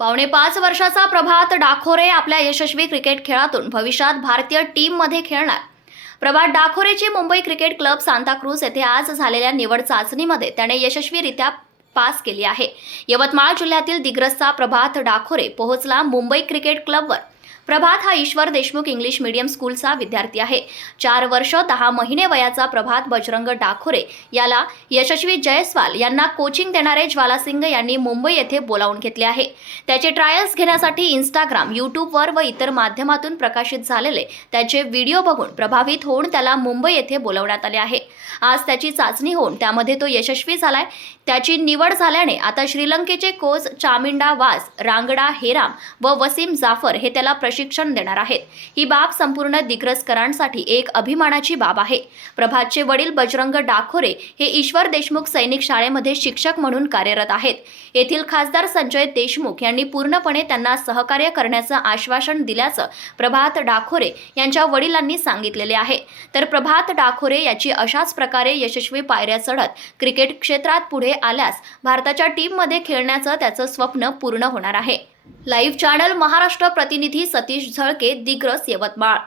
पावणे पाच वर्षाचा प्रभात डाखोरे आपल्या यशस्वी क्रिकेट खेळातून भविष्यात भारतीय टीममध्ये खेळणार. प्रभात डाखोरेची मुंबई क्रिकेट क्लब सांताक्रूज येथे आज झालेल्या निवड चाचणीमध्ये त्याने यशस्वीरित्या पास केली आहे. यवतमाळ जिल्ह्यातील दिग्रसचा प्रभात डाखोरे पोहोचला मुंबई क्रिकेट क्लबवर. प्रभात हा ईश्वर देशमुख इंग्लिश मीडियम स्कूलचा विद्यार्थी आहे. चार वर्ष दहा महिने वयाचा प्रभात बजरंग डाखोरे याला यशस्वी जयस्वाल यांना कोचिंग देणारे ज्वालासिंग यांनी मुंबई येथे बोलावून घेतले आहे. त्याचे ट्रायल्स घेण्यासाठी इंस्टाग्राम यूट्यूबवर व इतर माध्यमातून प्रकाशित झालेले त्याचे व्हिडिओ बघून प्रभावित होऊन त्याला मुंबई येथे बोलवण्यात आले आहे. आज त्याची चाचणी होऊन त्यामध्ये तो यशस्वी झालाय. त्याची निवड झाल्याने आता श्रीलंकेचे कोच चामिंडा वास रांगडा हेराम व वसीम जाफर हे त्याला प्रशिक्षण देणार आहेत. ही बाब संपूर्ण दिग्रसकरांसाठी एक अभिमानाची बाब आहे. प्रभातचे वडील बजरंग डाखोरे हे ईश्वर देशमुख सैनिक शाळेमध्ये शिक्षक म्हणून कार्यरत आहेत. येथील खासदार संजय देशमुख यांनी पूर्णपणे त्यांना सहकार्य करण्याचं आश्वासन दिल्याचं प्रभात डाखोरे यांच्या वडिलांनी सांगितलेले आहे. तर प्रभात डाखोरे याची अशाच प्रकारे यशस्वी पायऱ्या चढत क्रिकेट क्षेत्रात पुढे आल्यास भारताच्या टीममध्ये खेळण्याचं त्याचं स्वप्न पूर्ण होणार आहे. लाईव्ह चॅनल महाराष्ट्र प्रतिनिधी सतीश झळके दिग्रस यवतमाळ.